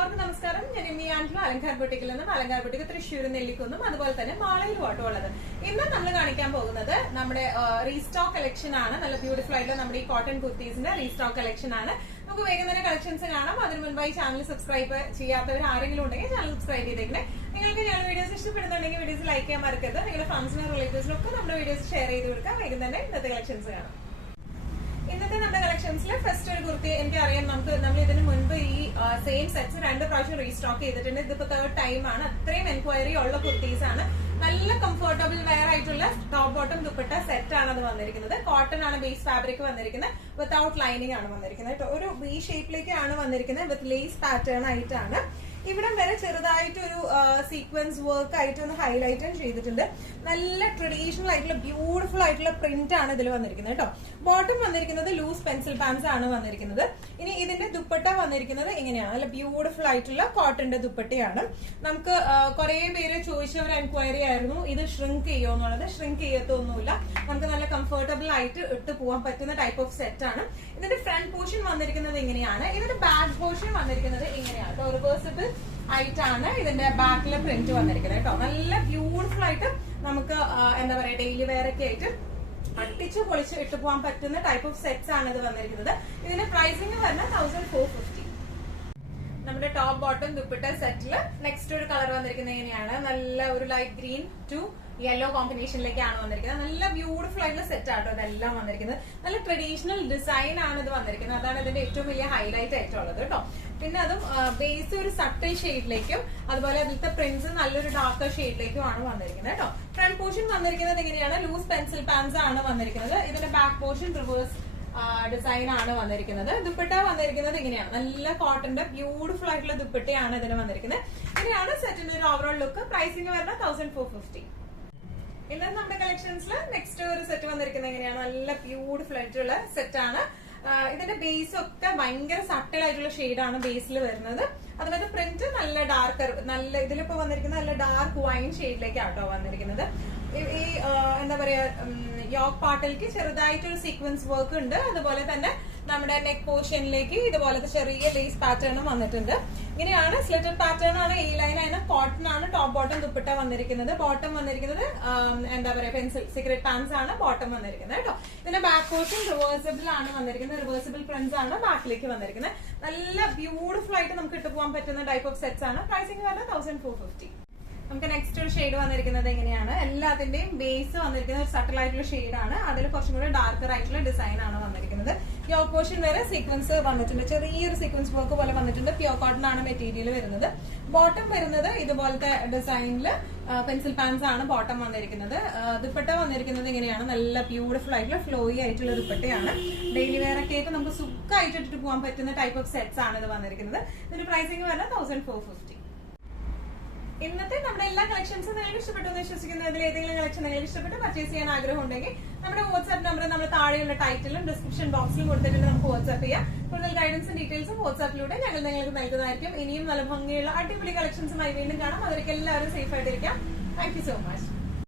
എല്ലാവർക്കും നമസ്കാരം. ഞാൻ ഇമ്മി ആൻഡ്ലോ അലങ്കാർ ബൊട്ടിക്കിൽ നിന്നും അലങ്കാർ ബൊട്ടിക്ക് തൃശ്ശൂർ നെല്ലിക്കുന്നും അതുപോലെ തന്നെ മാളയിലും ആട്ടോ ഉള്ളത്. ഇന്ന് നമ്മൾ കാണിക്കാൻ പോകുന്നത് നമ്മുടെ റീസ്റ്റോക്ക് കളക്ഷൻ ആണ്. നല്ല ബ്യൂട്ടിഫുൾ ആയിട്ടുള്ള നമ്മുടെ ഈ കോട്ടൺ കുർത്തീസിന്റെ റീസ്റ്റോക്ക് കളക്ഷൻ ആണ്. നമുക്ക് വേഗം തന്നെ കളക്ഷൻസ് കാണാം. അതിന് മുൻപായി ചാനൽ സബ്സ്ക്രൈബ് ചെയ്യാത്തവർ ആരെങ്കിലും ഉണ്ടെങ്കിൽ ചാനൽ സബ്സ്ക്രൈബ് ചെയ്തേക്കണേ. നിങ്ങൾക്ക് ഞങ്ങളുടെ വീഡിയോസ് ഇഷ്ടപ്പെടുന്നുണ്ടെങ്കിൽ വീഡിയോസ് ലൈക്ക് ചെയ്യാൻ മറക്കരുത്. നിങ്ങളുടെ ഫ്രണ്ട്സിനും റിലേറ്റീവ്സിനും ഒക്കെ നമ്മുടെ വീഡിയോസ് ഷെയർ ചെയ്ത് കൊടുക്കാം. വേഗം തന്നെ ഇന്നത്തെ കളക്ഷൻസ് കാണാം. ഇന്നത്തെ നമ്മുടെ കളക്ഷൻസിൽ ഫസ്റ്റ് ഒരു കുർത്തി എനിക്കറിയാം, നമ്മൾ ഇതിന് മുൻപ് ഈ സെയിം സെറ്റ്സ് 2 പ്രാവശ്യം റീസ്റ്റോക്ക് ചെയ്തിട്ടുണ്ട്. ഇതിപ്പോ 3rd ടൈം ആണ്. അത്രയും എൻക്വയറി ഉള്ള കുർത്തീസ് ആണ്. നല്ല കംഫർട്ടബിൾ വെയർ ആയിട്ടുള്ള ടോപ്പ് ബോട്ടം ദുപ്പട്ട സെറ്റ് ആണ് അത് വന്നിരിക്കുന്നത്. കോട്ടൺ ആണ് ബേസ് ഫാബ്രിക് വന്നിരിക്കുന്നത്. വിത്തൗട്ട് ലൈനിങ് ആണ് വന്നിരിക്കുന്നത്. ഒരു ബി ഷേപ്പിലേക്കാണ് വന്നിരിക്കുന്നത്. വിത്ത് ലേസ് പാറ്റേൺ ആയിട്ടാണ്. ഇവിടം വരെ ചെറുതായിട്ടൊരു സീക്വൻസ് വർക്ക് ആയിട്ട് ഒന്ന് ഹൈലൈറ്റും ചെയ്തിട്ടുണ്ട്. നല്ല ട്രഡീഷണൽ ആയിട്ടുള്ള ബ്യൂട്ടിഫുൾ ആയിട്ടുള്ള പ്രിന്റ് ആണ് ഇതിൽ വന്നിരിക്കുന്നത് കേട്ടോ. ബോട്ടം വന്നിരിക്കുന്നത് ലൂസ് പെൻസിൽ പാൻസ് ആണ് വന്നിരിക്കുന്നത്. ഇനി ഇതിന്റെ ദുപ്പട്ട വന്നിരിക്കുന്നത് ഇങ്ങനെയാണ്. നല്ല ബ്യൂട്ടിഫുൾ ആയിട്ടുള്ള കോട്ടന്റെ ദുപ്പട്ടയാണ്. നമുക്ക് കുറെ പേര് ചോദിച്ച ഒരു എൻക്വയറി ആയിരുന്നു, ഇത് ഷ്രിങ്ക് ചെയ്യോ എന്നുള്ളത്. ഷ്രിങ്ക് ചെയ്യത്തൊന്നുമില്ല. നമുക്ക് നല്ല കംഫർട്ടബിൾ ആയിട്ട് ഇട്ട് പോകാൻ പറ്റുന്ന ടൈപ്പ് ഓഫ് സെറ്റ് ആണ്. ഇതിന്റെ ഫ്രണ്ട് പോർഷൻ വന്നിരിക്കുന്നത് ഇങ്ങനെയാണ്. ഇതിന്റെ ബാക്ക് പോർഷൻ വന്നിരിക്കുന്നത് ഇങ്ങനെയാണ് കേട്ടോ. റിവേഴ്സിബിൾ ആയിട്ടാണ് ഇതിന്റെ ബാക്കിലെ പ്രിന്റ് വന്നിരിക്കുന്നത് കേട്ടോ. നല്ല ബ്യൂട്ടിഫുൾ ആയിട്ട് നമുക്ക് എന്താ പറയാ ഡെയിലി വെയർ ഒക്കെ ആയിട്ട് അട്ടിച്ച് പൊളിച്ച് ഇട്ട് പോകാൻ പറ്റുന്ന ടൈപ്പ് ഓഫ് സെറ്റ്സ് ആണ് ഇത് വന്നിരിക്കുന്നത്. ഇതിന്റെ പ്രൈസിംഗ് വരുന്നത് 1450. നമ്മുടെ ടോപ്പ് ബോട്ടം ദുപ്പട്ട സെറ്റില് നെക്സ്റ്റ് ഒരു കളർ വന്നിരിക്കുന്നത് എങ്ങനെയാണ്. നല്ല ഒരു ലൈറ്റ് ഗ്രീൻ ടു യെല്ലോ കോമ്പിനേഷനിലേക്കാണ് വന്നിരിക്കുന്നത്. നല്ല ബ്യൂട്ടിഫുൾ ആയിട്ടുള്ള സെറ്റ് ആട്ടോ ഇതെല്ലാം വന്നിരിക്കുന്നത്. നല്ല ട്രഡീഷണൽ ഡിസൈൻ ആണ് ഇത് വന്നിരിക്കുന്നത്. അതാണ് ഇതിന്റെ ഏറ്റവും വലിയ ഹൈലൈറ്റ് ആയിട്ടുള്ളത് കേട്ടോ. പിന്നെ അതും ബേസ് ഒരു സട്ടിൽ ഷെയ്ഡിലേക്കും അതുപോലെ അതിലത്തെ പ്രിന്റ്സ് നല്ലൊരു ഡാർക്കർ ഷെയ്ഡിലേക്കും ആണ് വന്നിരിക്കുന്നത് കേട്ടോ. ഫ്രണ്ട് പോർഷൻ വന്നിരിക്കുന്നത് എങ്ങനെയാണ്. ലൂസ് പെൻസിൽ പാൻസ് ആണ് വന്നിരിക്കുന്നത്. ഇതിന്റെ ബാക്ക് പോർഷൻ റിവേഴ്സ് ഡിസൈൻ ആണ് വന്നിരിക്കുന്നത്. ദുപ്പട്ട വന്നിരിക്കുന്നത് ഇങ്ങനെയാണ്. നല്ല കോട്ടന്റെ ബ്യൂട്ടിഫുൾ ആയിട്ടുള്ള ദുപ്പട്ടയാണ് ഇതിന് വന്നിരിക്കുന്നത്. ഇങ്ങനെയാണ് സെറ്റിന്റെ ഒരു ഓവറോൾ ലുക്ക്. പ്രൈസിംഗ് വരുന്നത് 1450. ഇന്നത്തെ നമ്മുടെ കളക്ഷൻസിൽ നെക്സ്റ്റ് ഒരു സെറ്റ് വന്നിരിക്കുന്നത് എങ്ങനെയാണ്. നല്ല ബ്യൂട്ടിഫുൾ ആയിട്ടുള്ള സെറ്റ് ആണ്. ഇതിന്റെ ബേസ് ഒക്കെ ഭയങ്കര സട്ടിൽ ആയിട്ടുള്ള ഷെയ്ഡാണ് ബേസിൽ വരുന്നത്. അതുപോലെ പ്രിന്റ് നല്ല ഡാർക്കർ, നല്ല ഇതിലിപ്പോ വന്നിരിക്കുന്നത് നല്ല ഡാർക്ക് വൈൻ ഷെയ്ഡിലേക്കാട്ടോ വന്നിരിക്കുന്നത്. ഈ എന്താ പറയാ യോക്ക് പാർട്ടിലേക്ക് ചെറുതായിട്ടൊരു സീക്വൻസ് വർക്ക് ഉണ്ട്. അതുപോലെ തന്നെ നമ്മുടെ നെക്ക് പോർഷനിലേക്ക് ഇതുപോലത്തെ ചെറിയ ലേസ് പാറ്റേണും വന്നിട്ടുണ്ട്. ഇങ്ങനെയാണ് സ്ലിറ്റഡ് പാറ്റേൺ ആണ്. ഈ ലൈൻ ആണ്. കോട്ടൺ ആണ് ടോപ്പ് ബോട്ടം ദുപ്പട്ട വന്നിരിക്കുന്നത്. ബോട്ടം വന്നിരിക്കുന്നത് എന്താ പറയാ പെൻസിൽ സീക്രട്ട് പാൻസ് ആണ് ബോട്ടം വന്നിരിക്കുന്നത് കേട്ടോ. ഇതിന്റെ ബാക്ക് പോർഷൻ റിവേഴ്സിബിൾ ആണ് വന്നിരിക്കുന്നത്. റിവേഴ്സിബിൾ പ്രിന്റ്സ് ആണ് ബാക്കിലേക്ക് വന്നിരിക്കുന്നത്. നല്ല ബ്യൂട്ടിഫുൾ ആയിട്ട് നമുക്ക് ഇട്ട് പോകാൻ പറ്റുന്ന ടൈപ്പ് ഓഫ് സെറ്റ്സ് ആണ്. പ്രൈസിംഗ് വരുന്നത് 1450. നമുക്ക് നെക്സ്റ്റ് ഒരു ഷെയ്ഡ് വന്നിരിക്കുന്നത് എങ്ങനെയാണ്. എല്ലാത്തിന്റെയും ബേസ് വന്നിരിക്കുന്നത് ഒരു സട്ടിൽ ആയിട്ടുള്ള ഷെയ്ഡാണ്. അതിൽ കുറച്ചും കൂടി ഡാർക്കർ ആയിട്ടുള്ള ഡിസൈൻ ആണ് വന്നിരിക്കുന്നത്. യോക്ക് പോർഷൻ വരെ സീക്വൻസ് വന്നിട്ടുണ്ട്. ചെറിയൊരു സീക്വൻസ് വർക്ക് പോലെ വന്നിട്ടുണ്ട്. പ്യോർ കോട്ടൺ ആണ് മെറ്റീരിയൽ വരുന്നത്. ബോട്ടം വരുന്നത് ഇതുപോലത്തെ ഡിസൈനില് പെൻസിൽ പാൻസ് ആണ് ബോട്ടം വന്നിരിക്കുന്നത്. ദുപ്പട്ട വന്നിരിക്കുന്നത് ഇങ്ങനെയാണ്. നല്ല ബ്യൂട്ടിഫുൾ ആയിട്ടുള്ള ഫ്ലോയി ആയിട്ടുള്ള ദുപ്പട്ടയാണ്. ഡെയിലി വെയർ ഒക്കെ ആയിട്ട് നമുക്ക് സുഖമായിട്ട് ഇട്ടിട്ട് പോകാൻ പറ്റുന്ന ടൈപ്പ് ഓഫ് സെറ്റ്സ് ആണ് ഇത് വന്നിരിക്കുന്നത്. ഇതിന്റെ പ്രൈസിംഗ് വരുന്നത് 1450. ഇന്നത്തെ നമ്മുടെ എല്ലാ കളക്ഷൻസും നിങ്ങൾക്ക് ഇഷ്ടപ്പെട്ടു എന്ന് വിശ്വസിക്കുന്നു. ഇതിൽ ഏതെങ്കിലും കളക്ഷൻ നിങ്ങൾക്ക് ഇഷ്ടപ്പെട്ട് പർച്ചേസ് ചെയ്യാൻ ആഗ്രഹം ഉണ്ടെങ്കിൽ നമ്മുടെ വാട്സ്ആപ്പ് നമ്പർ നമ്മൾ താഴെയുള്ള ടൈറ്റിലും ഡിസ്ക്രിപ്ഷൻ ബോക്സിലും കൊടുത്തിട്ടുണ്ട്. നമുക്ക് വാട്സ്ആപ്പ് ചെയ്യാം. കൂടുതൽ ഗൈഡൻസും ഡീറ്റെയിൽസും വാട്സ്ആപ്പിലൂടെ ഞങ്ങൾ നിങ്ങൾക്ക് നൽകുന്നതായിരിക്കും. ഇനിയും നല്ല ഭംഗിയുള്ള അടിപൊളി കളക്ഷൻസുമായി വീണ്ടും കാണാം. അതിലേക്ക് എല്ലാവരും സേഫ് ആയിട്ടിരിക്കാം. Thank you so much.